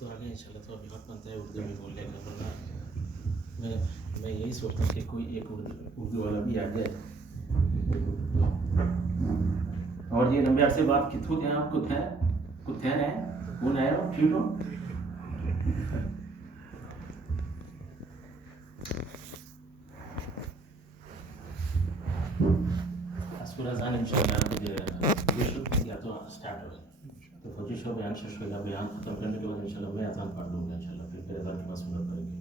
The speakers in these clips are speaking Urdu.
تو آ گئے انشاءاللہ تو ابھی وقت بنتا ہے اردو میں بولنے کا، ورنہ میں یہی سوچتا ہوں کہ کوئی ایک اردو والا بھی آ جائے. اور یہ نمبر سے بات کتوں ہیں آپ کتھے ہیں کون آئے ہو ٹھیک ہو. سورہ زان انشاءاللہ یا تو اسٹارٹ ہوگا تو کوشش ہو بیان شروع ہوگا. بیان ختم کرنے کے بعد انشاءاللہ میں اذان پڑھ دوں گا انشاءاللہ، پھر اذان کے بعد سورہ پڑھیں گے.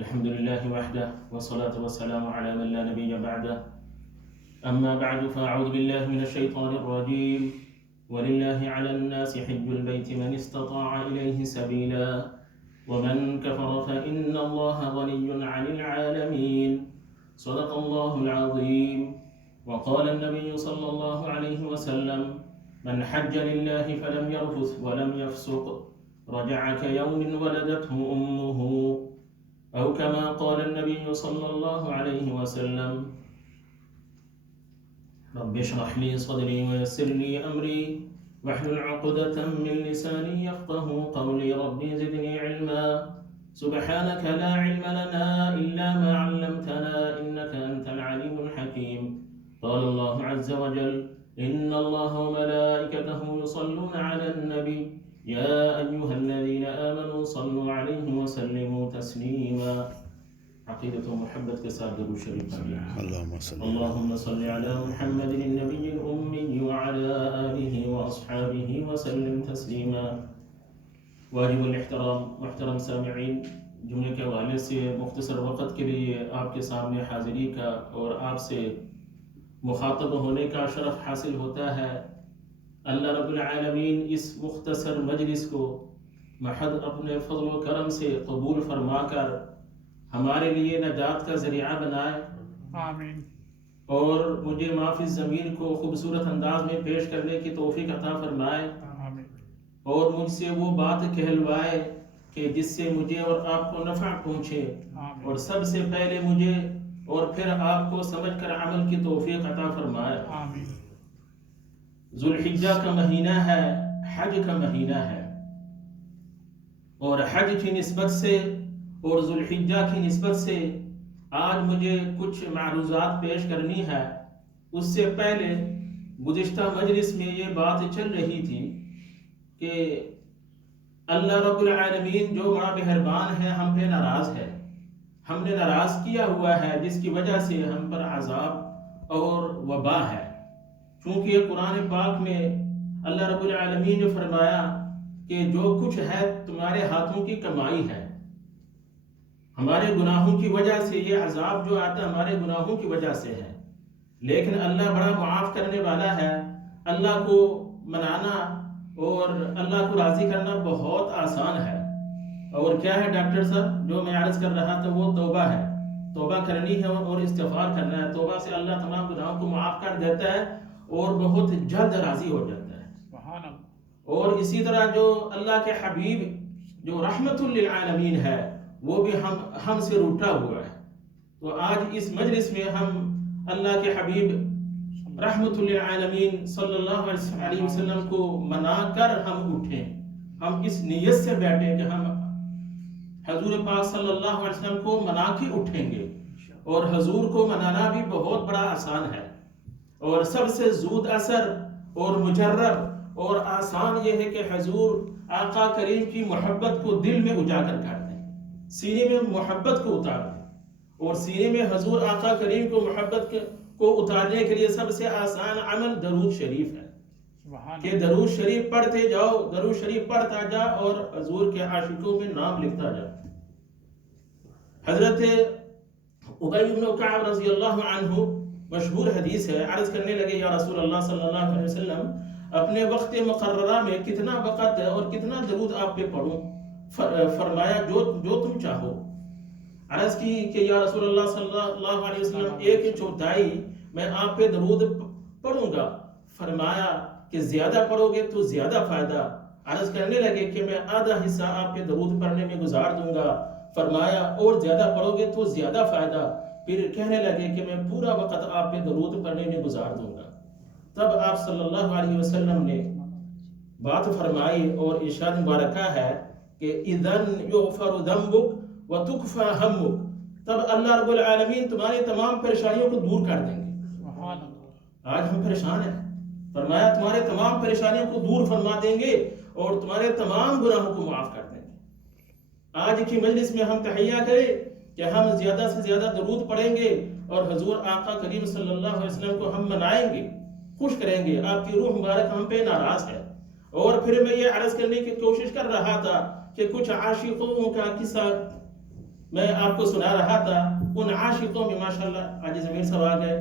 الحمد لله وحده والصلاة والسلام على من لا نبي بعده. أما بعد فأعوذ بالله من الشيطان الرجيم. ولله على الناس حج البيت من استطاع إليه سبيلا ومن كفر فإن الله غني عن العالمين. صدق الله العظيم. وقال النبي صلى الله عليه وسلم من حج لله فلم يرفث ولم يفسق رجع كيوم ولدته أمه أو كما قال النبي صلى الله عليه وسلم. رب اشرح لي صدري ويسر لي أمري واحلل عقدة من لساني يفقه قولي. ربي زدني علما سبحانك لا علم لنا إلا ما علمتنا إنك أنت العليم الحكيم. قال الله عز وجل إن الله وملائكته يصلون على النبي يا أيها الذين آمنوا صلوا عليه وسلموا تسليما. عقيدة محبت کے ساتھ درود شریف پڑھیں. اللهم صل على محمد النبي الأمي وعلى آله وأصحابه وسلم تسليما. واجب الاحترام محترم سامعین، جمعے کے حوالے سے مختصر وقت کے لیے آپ کے سامنے حاضری کا اور آپ سے مخاطب ہونے کا شرف حاصل ہوتا ہے. اللہ رب العالمین اس مختصر مجلس کو محض اپنے فضل و کرم سے قبول فرما کر ہمارے لیے نجات کا ذریعہ بنائے. آمین. اور مجھے معافی ضمیر کو خوبصورت انداز میں پیش کرنے کی توفیق عطا فرمائے. آمین. اور مجھ سے وہ بات کہلوائے کہ جس سے مجھے اور آپ کو نفع پہنچے. آمین. اور سب سے پہلے مجھے اور پھر آپ کو سمجھ کر عمل کی توفیق عطا فرمائے. آمین. ذوالحجہ کا مہینہ ہے، حج کا مہینہ ہے، اور حج کی نسبت سے اور ذوالحجہ کی نسبت سے آج مجھے کچھ معروضات پیش کرنی ہے. اس سے پہلے گزشتہ مجلس میں یہ بات چل رہی تھی کہ اللہ رب العالمین جو بڑا مہربان ہے ہم پہ ناراض ہے، ہم نے ناراض کیا ہوا ہے، جس کی وجہ سے ہم پر عذاب اور وبا ہے. چونکہ قرآن پاک میں اللہ رب العالمین نے فرمایا کہ جو کچھ ہے تمہارے ہاتھوں کی کمائی ہے. ہمارے گناہوں کی وجہ سے یہ عذاب جو آتا ہے ہمارے گناہوں کی وجہ سے ہے، لیکن اللہ بڑا معاف کرنے والا ہے. اللہ کو منانا اور اللہ کو راضی کرنا بہت آسان ہے. اور کیا ہے ڈاکٹر صاحب جو میں عرض کر رہا تھا وہ توبہ ہے. توبہ کرنی ہے اور استغفار کرنا ہے. توبہ سے اللہ تمام گناہوں کو معاف کر دیتا ہے اور بہت جلد راضی ہو جاتا ہے. سبحان اللہ. اور اسی طرح جو اللہ کے حبیب جو رحمت للعالمین ہے وہ بھی ہم سے روٹا ہوا ہے. تو آج اس مجلس میں ہم اللہ کے حبیب رحمت للعالمین صلی اللہ علیہ وسلم کو منا کر ہم اٹھیں. ہم اس نیت سے بیٹھے کہ ہم حضور پاک صلی اللہ علیہ وسلم کو منا کے اٹھیں گے. اور حضور کو منانا بھی بہت بڑا آسان ہے، اور سب سے زود اثر اور مجرب اور آسان یہ ہے کہ حضور آقا کریم کی محبت کو دل میں اجاگر کر دیں، سینے میں محبت کو اتار دیں. اور سینے میں حضور آقا کریم کو محبت کو اتارنے کے لیے سب سے آسان عمل درود شریف ہے کہ درود شریف پڑھتے جاؤ، درود شریف پڑھتا جا اور حضور کے عاشقوں میں نام لکھتا جا. حضرت ابی بن کعب رضی اللہ عنہ مشہور حدیث ہے، عرض کرنے لگے یا رسول اللہ صلی اللہ علیہ وسلم اپنے وقت مقررہ میں کتنا وقت اور کتنا درود آپ پہ پڑھوں؟ فرمایا جو تم چاہو. عرض کی کہ یا رسول اللہ صلی اللہ علیہ وسلم 1/4 میں آپ پہ درود پڑھوں گا. فرمایا کہ زیادہ پڑھو گے تو زیادہ فائدہ. عرض کرنے لگے کہ میں آدھا حصہ آپ پہ درود پڑھنے میں گزار دوں گا. فرمایا اور زیادہ پڑھو گے تو زیادہ فائدہ. پھر کہنے لگے کہ میں پورا وقت آپ پہ درود پڑھنے میں گزار دوں گا. تب آپ صلی اللہ علیہ وسلم نے بات فرمائی اور ارشاد مبارکہ ہے کہ اذن یغفر ذنبک وتکفی ہمک، تب اللہ رب العالمین تمہاری تمام پریشانیوں کو دور کر دیں گے۔ آج ہم پریشان ہیں، فرمایا تمہارے تمام پریشانیوں کو دور فرما دیں گے اور تمہارے تمام گناہوں کو معاف کر دیں گے۔ آج کی مجلس میں ہم تحیہ کریں کہ ہم زیادہ سے زیادہ درود پڑھیں گے اور حضور آقا کریم صلی اللہ علیہ وسلم کو ہم منائیں گے، خوش کریں گے۔ آپ کی روح مبارک ہم پہ ناراض ہے۔ اور پھر میں یہ عرض کرنے کی کوشش کر رہا تھا کہ کچھ عاشقوں کا قصہ میں آپ کو سنا رہا تھا۔ ان عاشقوں میں ماشاءاللہ آج ضمیر صاحب آ گئے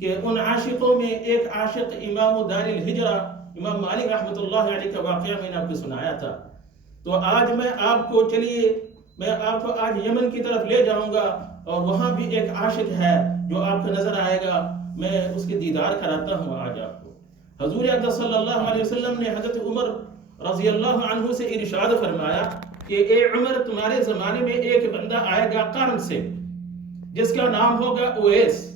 کہ ان عاشقوں میں ایک عاشق امام دار الہجرہ امام مالک رحمۃ اللہ علیہ کا واقعہ میں نے آپ کو سنایا تھا۔ تو آج میں آپ کو آج یمن کی طرف لے جاؤں گا اور وہاں بھی ایک عاشق ہے جو آپ کو نظر آئے گا، میں اس کے دیدار کراتا ہوں آج آپ کو۔ حضور اقدس صلی اللہ علیہ وسلم نے حضرت عمر رضی اللہ عنہ سے ارشاد فرمایا کہ اے عمر، تمہارے زمانے میں ایک بندہ آئے گا قرن سے، جس کا نام ہوگا اویس،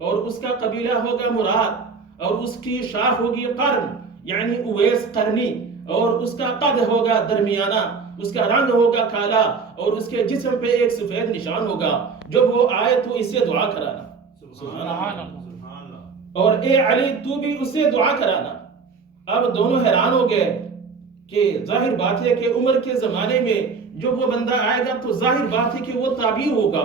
اور اس کا قبیلہ ہوگا مراد، اور اس کی شاخ ہوگی قرن یعنی اویس قرنی، اور اس کا قد ہوگا درمیانہ، اس کا رنگ ہوگا کالا، اور اس کے جسم پہ ایک سفید نشان ہوگا۔ جب وہ آئے تو اس سے دعا کرانا، سبحان اللہ، اور اے علی تو بھی اس سے دعا کرانا۔ اب دونوں حیران ہو گئے کہ ظاہر بات ہے کہ عمر کے زمانے میں جب وہ بندہ آئے گا تو ظاہر بات ہے کہ وہ تابعی ہوگا،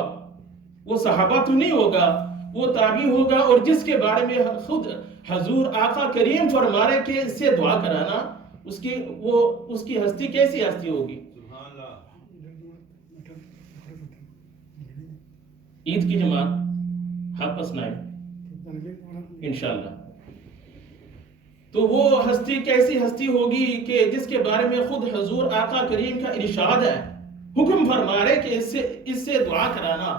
وہ صحابہ تو نہیں ہوگا، وہ تابعی ہوگا، اور جس کے بارے میں خود حضور آقا کریم فرما رہے کہ اس سے دعا کرانا، اس کی ہستی کیسی ہستی ہوگی؟ عید کی جماعت واپس نہ آئے انشاءاللہ۔ تو وہ ہستی کیسی ہستی ہوگی کہ جس کے بارے میں خود حضور آقا کریم کا ارشاد ہے، حکم فرما رہے کہ اس سے دعا کرانا۔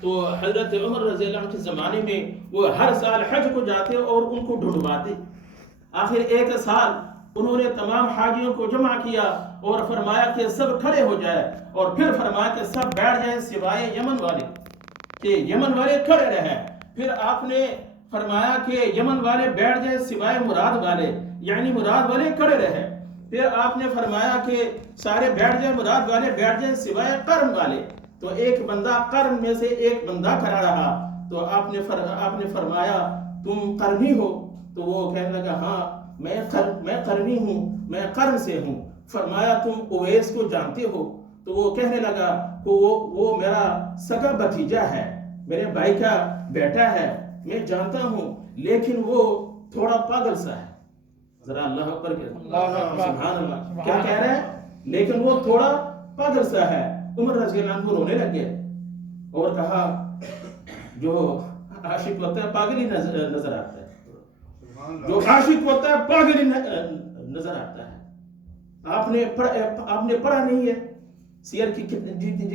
تو حضرت عمر رضی اللہ عنہ کے زمانے میں وہ ہر سال حج کو جاتے اور ان کو ڈھونڈواتے۔ آخر ایک سال انہوں نے تمام حاجیوں کو جمع کیا اور فرمایا کہ سب کھڑے ہو جائے، اور پھر فرمایا کہ سب بیٹھ جائیں سوائے یمن والے، کہ یمن والے کھڑے رہیں۔ پھر آپ نے فرمایا کہ یمن والے بیٹھ جائیں سوائے مراد والے، یعنی مراد والے کھڑے رہیں۔ پھر آپ نے فرمایا کہ سارے بیٹھ جائیں، مراد والے بیٹھ جائیں سوائے قرن والے۔ تو ایک بندہ قرن میں سے ایک بندہ کھڑا رہا، تو آپ نے فرمایا تم قرنی ہو؟ تو وہ کہنے لگا ہاں میں قرنی ہوں، میں قرن سے ہوں۔ فرمایا تم اویس کو جانتے ہو؟ تو وہ کہنے لگا کہ وہ میرا سگا بھتیجا ہے، میرے بھائی کا بیٹا ہے، میں جانتا ہوں، لیکن وہ تھوڑا پاگل سا ہے۔ ذرا اللہ اکبر سبحان اللہ، کیا کہہ رہے ہیں؟ لیکن وہ تھوڑا پاگل سا ہے۔ عمر رضی اللہ عنہ رونے لگ گئے اور کہا جو عاشق ہوتا ہے پاگل ہی نظر آتا ہے، جو عاشق ہوتا ہے پاگل ہی نظر آتا ہے۔ آپ نے پڑھا نہیں ہے سیر کی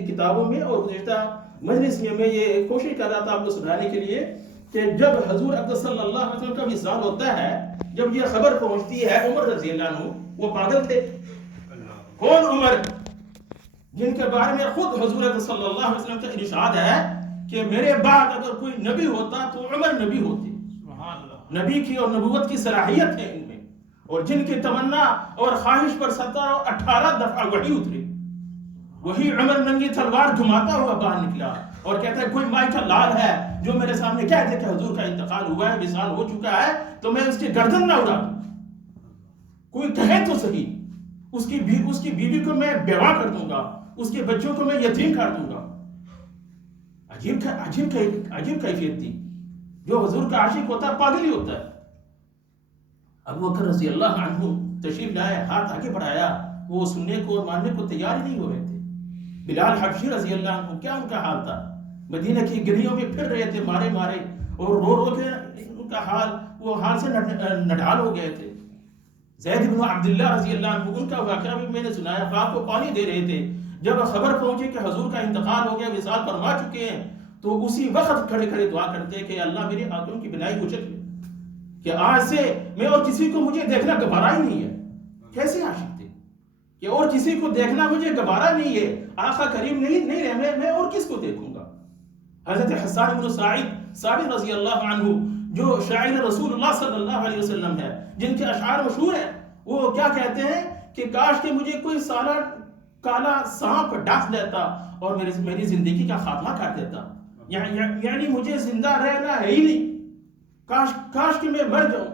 کتابوں میں، اور گزشتہ مجلس میں یہ کوشش کر رہا تھا آپ کو سنانے کے لیے کہ جب حضور اقدس صلی اللہ علیہ وسلم کا وصال ہوتا ہے، جب یہ خبر پہنچتی ہے عمر رضی اللہ عنہ وہ پاگل تھے۔ کون عمر؟ جن کے بارے میں خود حضور اقدس صلی اللہ علیہ وسلم کا ارشاد ہے کہ میرے بعد اگر کوئی نبی ہوتا تو عمر نبی ہوتے۔ نبی کی اور نبوت کی صلاحیت ہے ان میں، اور جن کی تمنا اور خواہش پر 18 دفعہ وحی اتری، وہی عمر ننگی تلوار گھماتا ہوا باہر نکلا اور کہتا ہے کوئی مائی کا لال ہے جو میرے سامنے کہہ دے کہ حضور کا انتقال ہوا ہے، وصال ہو چکا ہے، تو میں اس کی گردن نہ اڑا دوں۔ کوئی کہے تو صحیح، اس کی بیوی کو میں بیوہ کر دوں گا، اس کے بچوں کو میں یتیم کر دوں گا۔ عجیب کیفیت تھی۔ جو حضور کا عاشق ہوتا ہے پاگل ہی ہوتا ہے۔ ابو بکر رضی اللہ عنہ تشریف لائے، ہاتھ آگے بڑھایا، وہ سننے کو اور ماننے کو تیار ہی نہیں ہو رہے تھے۔ بلال حبشی رضی اللہ عنہ کیا ان کا حال تھا؟ مدینہ کی گلیوں میں پھر رہے تھے مارے اور رو کے ان کا حال سے نڈال ہو گئے تھے۔ زید بن عبداللہ رضی اللہ عنہ ان کا واقعہ بھی میں نے سنایا، باپ کو پانی دے رہے تھے، جب خبر پہنچی کہ حضور کا انتقال ہو گیا، وصال فرما چکے ہیں، تو اسی وقت کھڑے کھڑے دعا کرتے کہ اللہ میری آنکھوں کی بنائی کو چکے کہ آج سے میں اور کسی کو مجھے دیکھنا گوارا ہی نہیں ہے۔ کیسے عاشق تھے کہ اور کسی کو دیکھنا مجھے گوارا نہیں ہے، آقا کریم نہیں رہے، میں اور کس کو دیکھوں گا۔ حضرت حسان بن ثابت رضی اللہ عنہ جو شاعر رسول اللہ صلی اللہ علیہ وسلم ہے، جن کے اشعار مشہور ہیں، وہ کیا کہتے ہیں کہ کاش کہ مجھے کوئی سالہ کالا سانپ ڈس لیتا اور میری زندگی کا خاتمہ کر دیتا، یعنی مجھے زندہ رہنا ہے ہی نہیں، کاش کہ میں مر جاؤں۔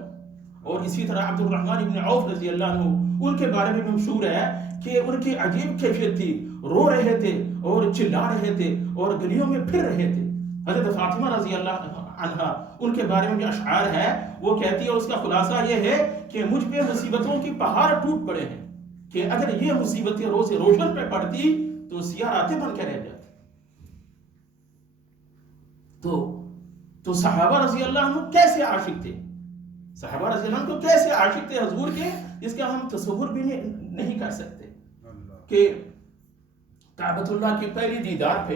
اور اسی طرح عبد الرحمن بن عوف رضی اللہ عنہ، ان کے بارے میں مشہور ہے کہ ان کی عجیب کیفیت تھی، رو رہے تھے اور چلا رہے تھے اور گلیوں میں پھر رہے تھے۔ حضرت فاطمہ رضی اللہ عنہا، ان کے بارے میں بھی اشعار ہے، وہ کہتی ہے، اس کا خلاصہ یہ ہے کہ مجھ پہ مصیبتوں کی پہاڑ ٹوٹ پڑے ہیں کہ اگر یہ مصیبتیں روز روشن پہ پڑتی تو سیاہ راتیں بن کے رہ جاتی۔ تو صحابہ رضی اللہ عنہ کیسے عاشق تھے، صحابہ رضی اللہ عنہ کو کیسے عاشق تھے حضور کے، اس کا ہم تصور بھی نہیں کر سکتے کہ کعبۃ اللہ کی پہلی دیدار پہ،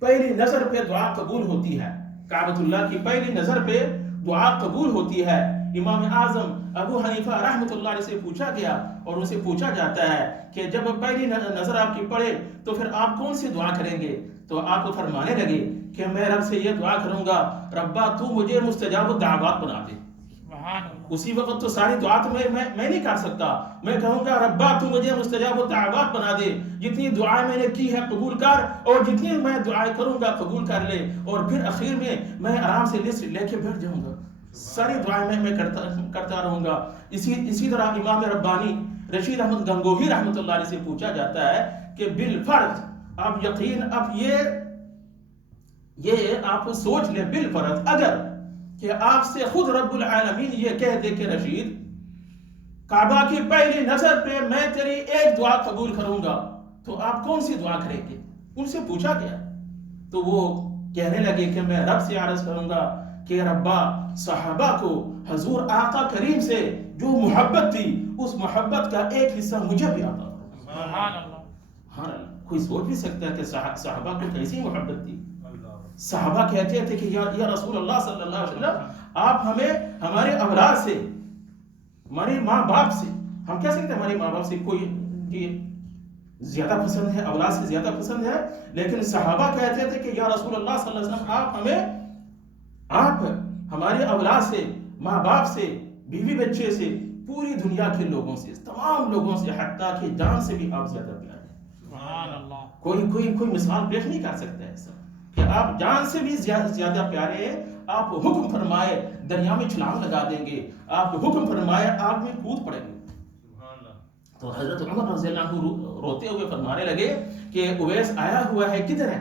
پہلی نظر پہ دعا قبول ہوتی ہے، کعبۃ اللہ کی پہلی نظر پہ دعا قبول ہوتی ہے۔ امام اعظم ابو حنیفہ رحمۃ اللہ علیہ سے پوچھا گیا اور ان سے پوچھا جاتا ہے کہ جب پہلی نظر آپ کی پڑے تو پھر آپ کون سی دعا کریں گے؟ تو آپ کو فرمانے لگے کہ میں رب سے یہ دعا کروں گا، ربا تو مجھے مستجاب الدعوات بنا دے۔ اسی وقت تو ساری دعا تو میں نہیں کر سکتا، میں کہوں گا ربا تو مجھے مستجاب الدعوات بنا دے، جتنی دعائیں میں نے کی ہے قبول کر، اور جتنی میں دعائیں کروں گا قبول کر لے، اور پھر اخیر میں آرام سے لسٹ لے کے بیٹھ جاؤں گا، ساری دعائیں میں کرتا رہوں گا۔ اسی طرح امام ربانی رشید احمد گنگوہی رحمۃ اللہ علیہ سے پوچھا جاتا ہے کہ بالفرض، آپ یقین، اب یہ آپ سوچ لیں، بالفرض اگر کہ آپ سے خود رب العالمین یہ کہہ دے کہ رشید، کعبہ کی پہلی نظر پہ میں تیری ایک دعا قبول کروں گا، تو آپ کون سی دعا کریں گے؟ ان سے پوچھا گیا تو وہ کہنے لگے کہ میں رب سے عرض کروں گا کہ ربا صحابہ کو حضور آقا کریم سے جو محبت تھی، اس محبت کا ایک حصہ مجھے بھی عطا کرو۔ سبحان اللہ۔ ہاں، کوئی سوچ بھی سکتا ہے کہ صحابہ کو کیسی محبت تھی۔ صحابہ کہتے تھے کہ یا رسول اللہ صلی اللہ علیہ وسلم، آپ ہمیں ہمارے اولاد سے، ہمارے ماں باپ سے، ہم کہہ سکتے ہیں ہمارے ماں باپ سے کوئی زیادہ پسند ہے، اولاد سے زیادہ پسند ہے، لیکن صحابہ کہتے تھے کہ یا رسول اللہ صلی اللہ علیہ وسلم، آپ ہمارے اولاد سے، ماں باپ سے، بیوی بچے سے، پوری دنیا کے لوگوں سے، تمام لوگوں سے، حتیٰ کہ جان سے بھی آپ زیادہ پیارے ہیں۔ سبحان اللہ۔ کوئی مثال پیش نہیں کر سکتا ایسا کہ آپ جان سے بھی زیادہ پیارے ہیں۔ آپ حکم فرمائے دریا میں چھلانگ لگا دیں گے، آپ حکم فرمائے آگ میں کود پڑیں گے۔ تو حضرت عمر رضی اللہ عنہ روتے ہوئے فرمانے لگے کہ اویس آیا ہوا ہے، کدھر ہے؟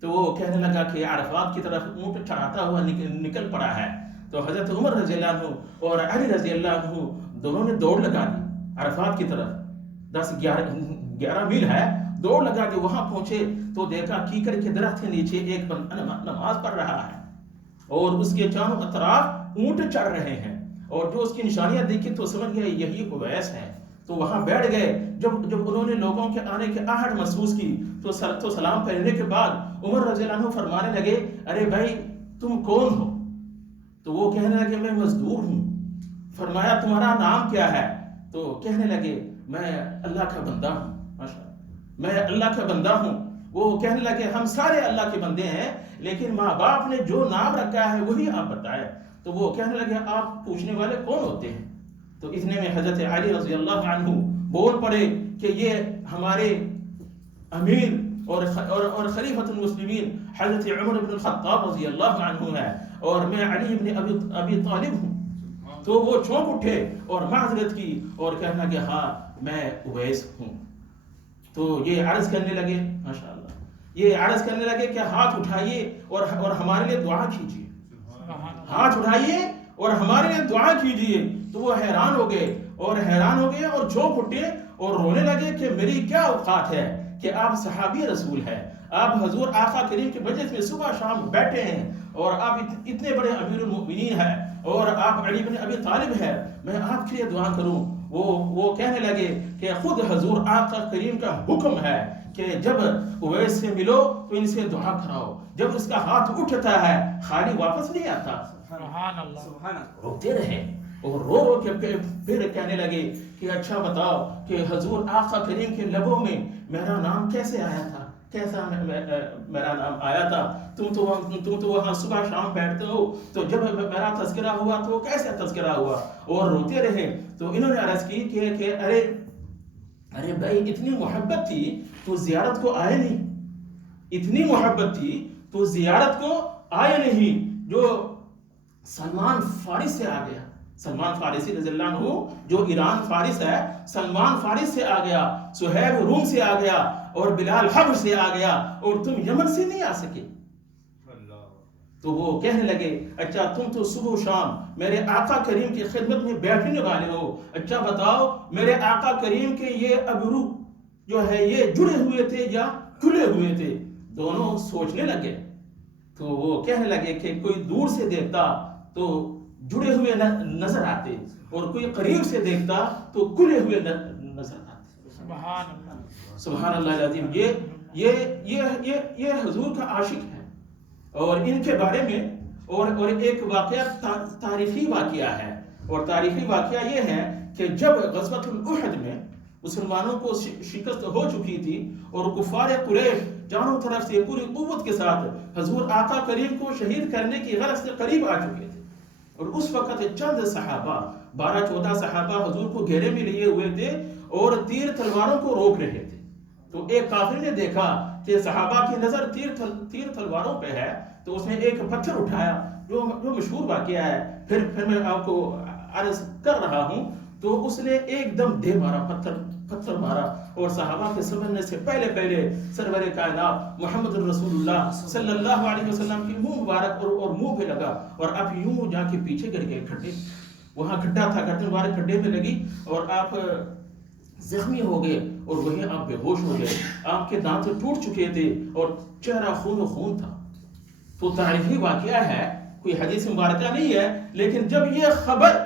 تو وہ کہنے لگا کہ عرفات کی طرف اونٹ چڑھاتا ہوا نکل پڑا ہے۔ تو حضرت عمر رضی اللہ عنہ اور علی رضی اللہ عنہ دونوں نے دوڑ لگا دی عرفات کی طرف، 10-11 میل ہے، دوڑ لگا کے وہاں پہنچے تو دیکھا کیکر کے درخت کے نیچے ایک بندہ نماز پڑھ رہا ہے اور اس کے چاروں اطراف اونٹ چڑھ رہے ہیں، اور جو اس کی نشانیاں دیکھی تو سمجھ گئے یہی اویس ہے۔ تو وہاں بیٹھ گئے۔ جب انہوں نے لوگوں کے آنے کی آہٹ محسوس کی تو سلام پھیرنے کے بعد عمر رضی اللہ عنہ فرمانے لگے، ارے بھائی تم کون ہو؟ تو وہ کہنے لگے میں مزدور ہوں۔ فرمایا تمہارا نام کیا ہے؟ تو کہنے لگے میں اللہ کا بندہ ہوں، میں اللہ کا بندہ ہوں۔ وہ کہنے لگے ہم سارے اللہ کے بندے ہیں، لیکن ماں باپ نے جو نام رکھا ہے وہی آپ بتائیں۔ تو وہ کہنے لگے آپ پوچھنے والے کون ہوتے ہیں؟ تو اتنے میں حضرت علی رضی اللہ عنہ بول پڑے کہ یہ ہمارے امیر اور خلیفۃ المسلمین حضرت عمر بن الخطاب رضی اللہ عنہ ہے، اور میں علی بن ابی طالب ہوں۔ تو وہ چونک اٹھے اور معذرت کی اور کہنا کہ ہاں میں اویس ہوں۔ تو یہ عرض کرنے لگے، ماشاءاللہ، یہ عرض کرنے لگے کہ ہاتھ اٹھائیے اور ہمارے لیے دعا کیجیے، ہاتھ اٹھائیے اور ہمارے لیے دعا کیجیے۔ تو وہ حیران ہو گئے اور جھونک اٹھے اور رونے لگے کہ میری کیا اوقات ہے کہ آپ صحابی رسول ہیں، آپ حضور آقا کریم کے مجلس میں صبح شام بیٹھے ہیں، اور آپ اتنے بڑے امیر المؤمنین ہیں، اور آپ علی بن ابی طالب ہیں، میں آپ کے لیے دعا کروں؟ وہ کہنے لگے کہ خود حضور آقا کریم کا حکم ہے کہ جب اویس سے ملو تو ان سے دعا کراؤ، جب اس کا ہاتھ اٹھتا ہے خالی واپس نہیں آتا۔ سبحان اللہ۔ روتے رہے اور رو کے پھر کہنے لگے کہ اچھا بتاؤ کہ حضور آقا کریم کے لبوں میں میرا نام کیسے آیا تھا، کیسا میرا نام آیا تھا، تم تو وہاں صبح شام بیٹھتے ہو، تو جب میرا تذکرہ ہوا تو کیسے تذکرہ ہوا، اور روتے رہے. تو انہوں نے عرض کی کہ ارے بھائی اتنی محبت تھی تو زیارت کو آئے نہیں، اتنی محبت تھی تو زیارت کو آئے نہیں. جو سلمان فارس سے آ گیا، سلمان فارسی رضی اللہ عنہ جو ایران فارس ہے، سلمان فارس سے آ گیا، سہیب روم سے آ گیا، اور بلال حبش سے آ گیا، اور تم یمن سے نہیں آ سکے. تو وہ کہنے لگے اچھا تم تو صبح و شام میرے آقا کریم کی خدمت میں بیٹھنے والے ہو، اچھا بتاؤ میرے آقا کریم کے یہ ابرو جو ہے یہ جڑے ہوئے تھے یا کھلے ہوئے تھے؟ دونوں سوچنے لگے. تو وہ کہنے لگے کہ کوئی دور سے دیکھتا تو جڑے ہوئے نظر آتے، اور کوئی قریب سے دیکھتا تو کھلے ہوئے نظر آتے. سبحان اللہ، سبحان اللہ العظیم. یہ حضور کا عاشق ہے. اور ان کے بارے میں اور ایک واقعہ تاریخی واقعہ ہے، اور تاریخی واقعہ یہ ہے کہ جب غزوۃ الاحد میں مسلمانوں کو شکست ہو چکی تھی اور کفار قریش چاروں طرف سے پوری قوت کے ساتھ حضور آقا کریم کو شہید کرنے کی غرض سے قریب آ چکے تھے، اور اس وقت چند صحابہ 12-14 صحابہ حضور کو گھیرے میں لیے ہوئے تھے اور تیر تلواروں کو روک رہے تھے. تو ایک کافر نے دیکھا کہ صحابہ کی نظر تیر تلواروں پہ ہے، تو اس نے ایک پتھر اٹھایا، جو مشہور واقعہ ہے، پھر میں آپ کو عرض کر رہا ہوں. تو اس نے ایک دم دے مارا، پتھر مارا، اور صحابہ کے سمجھنے سے پہلے سرور کائنات محمد رسول اللہ صلی اللہ علیہ وسلم کی منہ مبارک اور منہ پہ لگا، اور آپ یوں جا کے پیچھے گر گئے کھڈے. وہاں کھڈا تھا، گردن مبارک کھڈے میں لگی، اور آپ زخمی ہو گئے، اور وہیں آپ بے ہوش ہو گئے. آپ کے دانت ٹوٹ چکے تھے اور چہرہ خون تھا. تو تاریخی واقعہ ہے، کوئی حدیث مبارکہ نہیں ہے، لیکن جب یہ خبر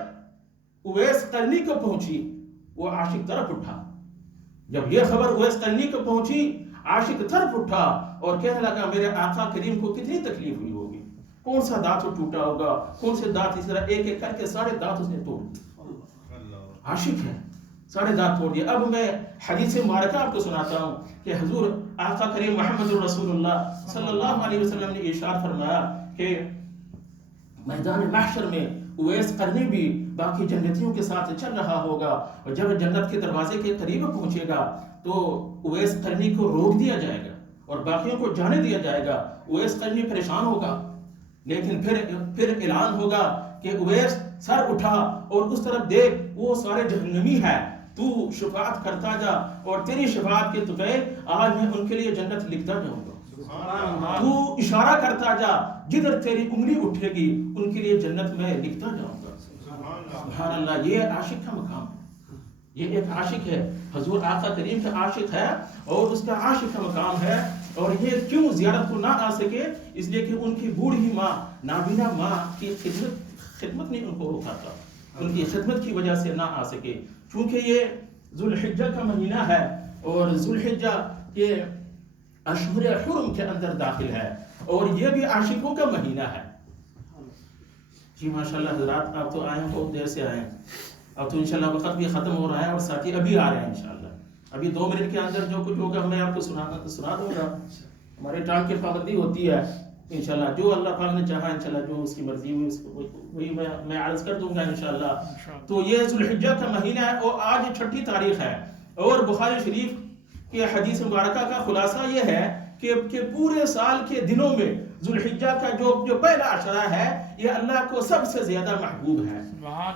اویس قرنی کو پہنچی وہ عاشق طرف اٹھا. جب یہ خبر اویس قرنی کو پہنچی عاشق طرف اٹھا اور کہنے لگا میرے آقا کریم کو کتنی تکلیف ہوئی ہوگی، کون سا دانت ٹوٹا ہوگا، کون سے دانت، اس طرح ایک ایک کر کے سارے دانت اس نے توڑ دیے. عاشق ہے، سارے دانت توڑ دیے. اب میں حدیث مبارکہ آپ کو سناتا ہوں کہ حضور آقا کریم محمد رسول اللہ صلی اللہ علیہ وسلم نے ارشاد فرمایا کہ میدان محشر میں اویس قرنی بھی باقی جنتیوں کے ساتھ چل رہا ہوگا، اور جب جنت کے دروازے کے قریب پہنچے گا تو اویس قرنی کو روک دیا جائے گا اور باقیوں کو جانے دیا جائے گا. اویس قرنی پریشان ہوگا، لیکن پھر اعلان ہوگا کہ اویس سر اٹھا اور اس طرف دیکھ، وہ سارے جہنمی ہے، تو شفاعت کرتا جا، اور تیری شفاعت کے طفیل آج میں ان کے لیے جنت لکھتا جاؤں گا. تو اشارہ کرتا جا، جدھر تیری انگلی اٹھے گی ان کے لیے جنت میں لکھتا جاؤں گا. سبحان اللہ. یہ عاشق کا مقام ہے، یہ ایک عاشق ہے، حضور آقا کریم کا عاشق ہے، اور اس کا عاشق کا مقام ہے. اور یہ کیوں زیارت کو نہ آ سکے؟ اس لیے کہ ان کی بوڑھی ماں، نابینا ماں کی خدمت نے ان کو روکا تھا، ان کی خدمت کی وجہ سے نہ آ سکے. چونکہ یہ ذوالحجہ کا مہینہ ہے، اور ذوالحجہ کے اشہر حرم کے اندر داخل ہے، اور یہ بھی عاشقوں کا مہینہ ہے. جی ماشاءاللہ حضرات، آپ تو آئے ہیں، بہت دیر سے آئے ہیں، اب تو انشاءاللہ وقت بھی ختم ہو رہا ہے، اور ساتھی ابھی آ رہے ہیں انشاءاللہ. ابھی 2 منٹ کے اندر جو کچھ ہوگا میں آپ کو سنا دوں گا. ہمارے ٹائم کی پابندی ہوتی ہے انشاءاللہ، جو اللہ پاک نے چاہا انشاءاللہ، جو اس کی مرضی ہوئی وہی میں عرض کر دوں گا انشاءاللہ. تو یہ ذوالحجہ کا مہینہ ہے، اور آج 6 تاریخ ہے، اور بخاری شریف کے حدیث مبارکہ کا خلاصہ یہ ہے کہ پورے سال کے دنوں میں ذوالحجہ کا جو پہلا عشرہ ہے یہ اللہ کو سب سے زیادہ محبوب ہے.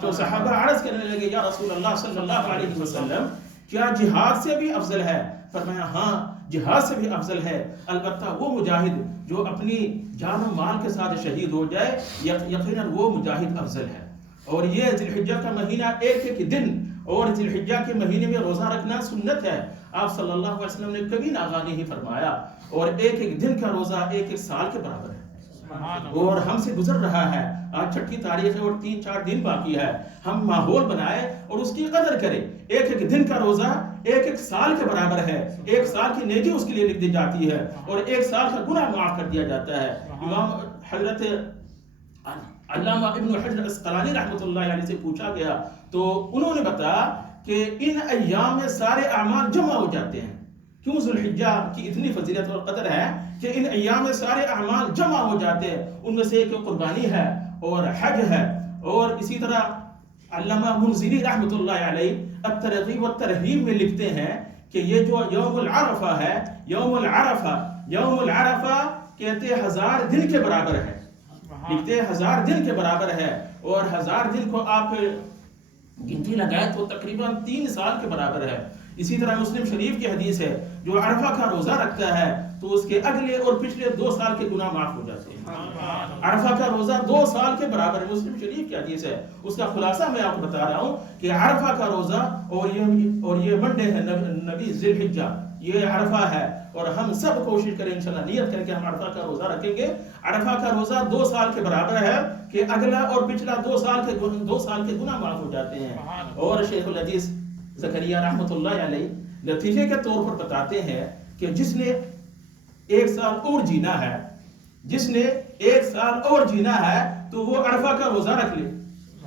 تو صحابہ عرض کرنے لگے یا رسول اللہ صلی اللہ علیہ وسلم کیا جہاد سے بھی افضل ہے؟ فرمایا ہاں جہاد سے بھی افضل ہے، البتہ وہ مجاہد جو اپنی جان و مال کے ساتھ شہید ہو جائے یقیناً وہ مجاہد افضل ہے. اور یہ ذوالحجہ کا مہینہ ایک دن، اور ذوالحجہ کے مہینے میں روزہ رکھنا سنت ہے. آپ صلی اللہ علیہ وسلم نے کبھی ناغہ نہیں فرمایا، اور ایک دن کا روزہ ایک سال کے برابر ہے. اور ہم سے گزر رہا ہے، آج 6 تاریخ ہے اور 3-4 دن باقی ہے. ہم ماحول بنائے اور اس کی قدر کریں. ایک دن کا روزہ ایک سال کے برابر ہے، 1 سال کی نیکی اس کے لیے لکھ دی جاتی ہے، اور 1 سال کا گناہ معاف کر دیا جاتا ہے. امام حضرت علامہ ابن حجر اسقلانی رحمۃ اللہ علیہ سے پوچھا گیا تو انہوں نے بتایا کہ ان ایام میں سارے اعمال جمع ہو جاتے ہیں، کیوں ذوالحجہ کی اتنی فضیلت اور قدر ہے کہ ان ایام میں سارے اعمال جمع ہو جاتے ہیں. ان میں سے ایک قربانی ہے اور حج ہے. اور اسی طرح علامہ منذری رحمۃ اللہ علیہ الترغیب والترہیب میں لکھتے ہیں کہ یہ جو یوم العرفہ ہے، یوم العرفہ کہتے 1000 دن کے برابر ہے. لکھتے 1000 دن کے برابر ہے. اور 1000 دن کو آپ گنتی لگائے تو تقریباً 3 سال کے برابر ہے. اسی طرح مسلم شریف کی حدیث ہے جو عرفہ کا روزہ رکھتا ہے تو اس کے اگلے اور پچھلے 2 سال کے گناہ معاف ہو جاتے ہیں. عرفہ کا روزہ 2 سال کے برابر ہے. مسلم شریف کی حدیث ہے. اس کا خلاصہ میں آپ کو بتا رہا ہوں کہ عرفہ کا روزہ اور یہ منڈے ہے نبی ذی الحجہ، یہ عرفہ ہے. اور ہم سب کوشش کریں انشاءاللہ نیت کر کے ہم عرفہ کا روزہ رکھیں گے. عرفہ کا روزہ 2 سال کے برابر ہے کہ اگلا اور پچھلا 2 سال کے گناہ معاف ہو جاتے ہیں. اور شیخ الحدیث زکریا رحمۃ اللہ علیہ نتیجے کے طور پر بتاتے ہیں کہ جس نے 1 سال اور جینا ہے، جس نے 1 سال اور جینا ہے تو وہ عرفہ کا روزہ رکھ لے.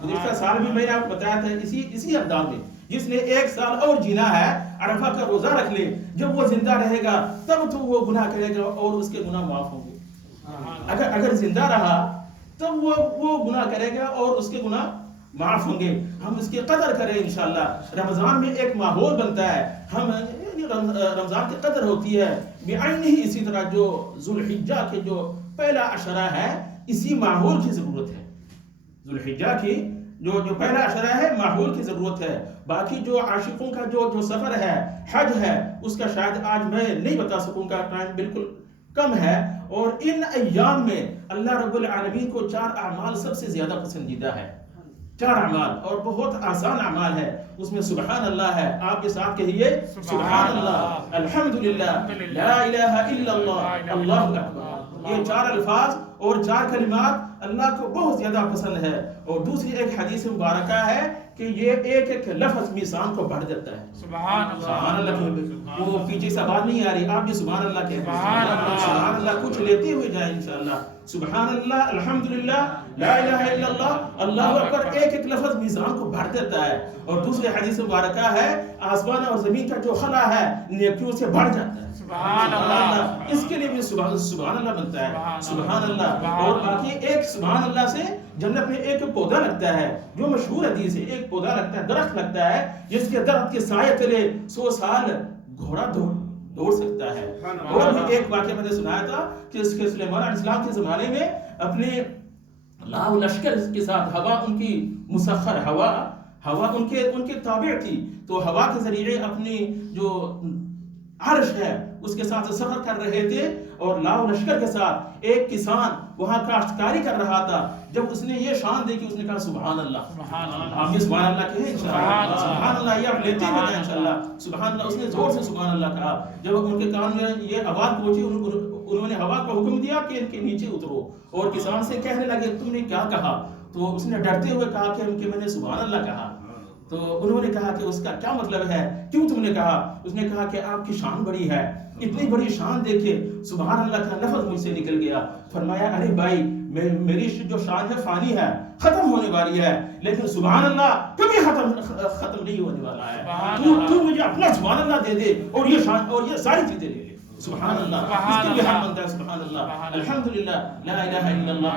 گزشتہ سال بھی میں نے آپ کو بتایا تھا اسی انداز میں، جس نے 1 سال اور جینا ہے عرفہ کا روزہ رکھ لے. جب وہ زندہ رہے گا تب تو وہ گناہ کرے گا اور اس کے گناہ معاف ہوں گے. اگر زندہ رہا تب وہ گناہ کرے گا اور اس کے گناہ معاف ہوں گے. ہم اس کی قدر کریں انشاءاللہ. رمضان میں ایک ماحول بنتا ہے، ہم رمضان کی قدر ہوتی ہے بعینہ ہی. اسی طرح جو ذوالحجہ کے جو پہلا عشرہ ہے اسی ماحول کی ضرورت ہے. ذوالحجہ کی جو پہلا عشرہ ہے ماحول کی ضرورت ہے. باقی جو عاشقوں کا جو سفر ہے، حج ہے، اس کا شاید آج میں نہیں بتا سکوں گا، ٹائم بالکل کم ہے. اور ان ایام میں اللہ رب العالمین کو 4 اعمال سب سے زیادہ پسندیدہ ہے. 4 اعمال اور بہت آسان اعمال ہے. اس میں سبحان اللہ ہے. آپ کے ساتھ کہیے سبحان اللہ، الحمدللہ، لا الہ الا اللہ، اللہ اکبر. یہ 4 الفاظ اور 4 کلمات اللہ کو بہت زیادہ پسند ہے. اور دوسری ایک حدیث مبارکہ ہے کہ یہ ایک لفظ میزان کو بڑھ دیتا ہے. سبحان اللہ. وہ پیچھے سے بات نہیں آ رہی، آپ بھی سبحان اللہ کہتے ہیں. سبحان اللہ کچھ لیتے ہوئے جائیں انشاءاللہ. سبحان اللہ، الحمدللہ، لا الہ الا اللہ، اللہ اکبر. ایک لفظ میزان کو بھر دیتا ہے. اور دوسری حدیث مبارکہ ہے آسمان اور زمین کا جو خلا ہے نیکیوں سے بڑھ جاتا ہے. سبحان اللہ. اس کے لیے بھی سبحان اللہ بنتا ہے. سبحان اللہ. اور باقی ایک سبحان اللہ سے جنت میں ایک پودا لگتا ہے جو مشہور حدیث ہے. ایک پودا لگتا ہے، درخت لگتا ہے جس کے درخت کے سائے تلے 100 سال گھوڑا دوڑ سکتا ہے. اور بھی ایک واقعہ میں نے سنایا تھا کہ اس کے سلیمان علیہ السلام کے زمانے میں اپنے لاؤ لشکر کے ساتھ ہوا ان کی مسخر، ہوا ان کے تابع تھی. تو ہوا کے ذریعے اپنی جو عرش ہے اس کے ساتھ سفر کر رہے تھے. اور لاؤ لشکر کے ساتھ ایک کسان وہاں کاشتکاری کر رہا تھا. جب اس نے یہ شان دیکھی اس نے کہا سبحان اللہ. آپ بھی سبحان اللہ کہیں انشاءاللہ. سبحان اللہ یہ آپ لیتے ہوئے انشاءاللہ. سبحان اللہ. اس نے زور سے سبحان اللہ کہا. جب ان کے کان میں یہ آواز پہنچی انہوں نے ہوا کو حکم دیا کہ ان کے نیچے اترو. اور کسان سے کہنے لگے تم نے کیا کہا؟ تو اس نے ڈرتے ہوئے کہا کہ میں نے سبحان اللہ کہا. تو انہوں نے کہا کہ اس کا کیا مطلب ہے، کیوں تم نے کہا؟ اس نے کہا کہ آپ کی شان بڑی ہے. اتنی بڑی شان دیکھے سبحان اللہ کا لفظ مجھ سے نکل گیا. فرمایا ارے بھائی میری جو شان ہے فانی ہے، ختم ہونے والی ہے، لیکن سبحان اللہ کبھی ختم نہیں ہونے والا ہے. تو مجھے اپنا سبحان اللہ دے دے اور یہ شان اور یہ ساری چیزیں لے لے. سبحان اللہ. اس کے لیے حق بنتا ہے سبحان اللہ. الحمدللہ، لا الہ الا اللہ،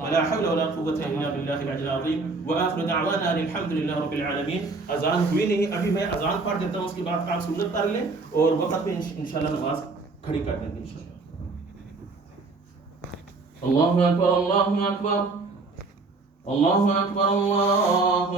ولا حول ولا قوة الا باللہ العلی العظیم. وآخر دعوانا الحمدللہ رب العالمین. اذان ہوئی نہیں، ابھی میں اذان پڑھ دیتا ہوں، اس کے بعد آپ سنت پڑھ لیں اور وقت پہ انشاءاللہ نماز کھڑی کر دیں گے انشاءاللہ. اللہ اکبر، اللہ اکبر، اللہ اکبر، اللہ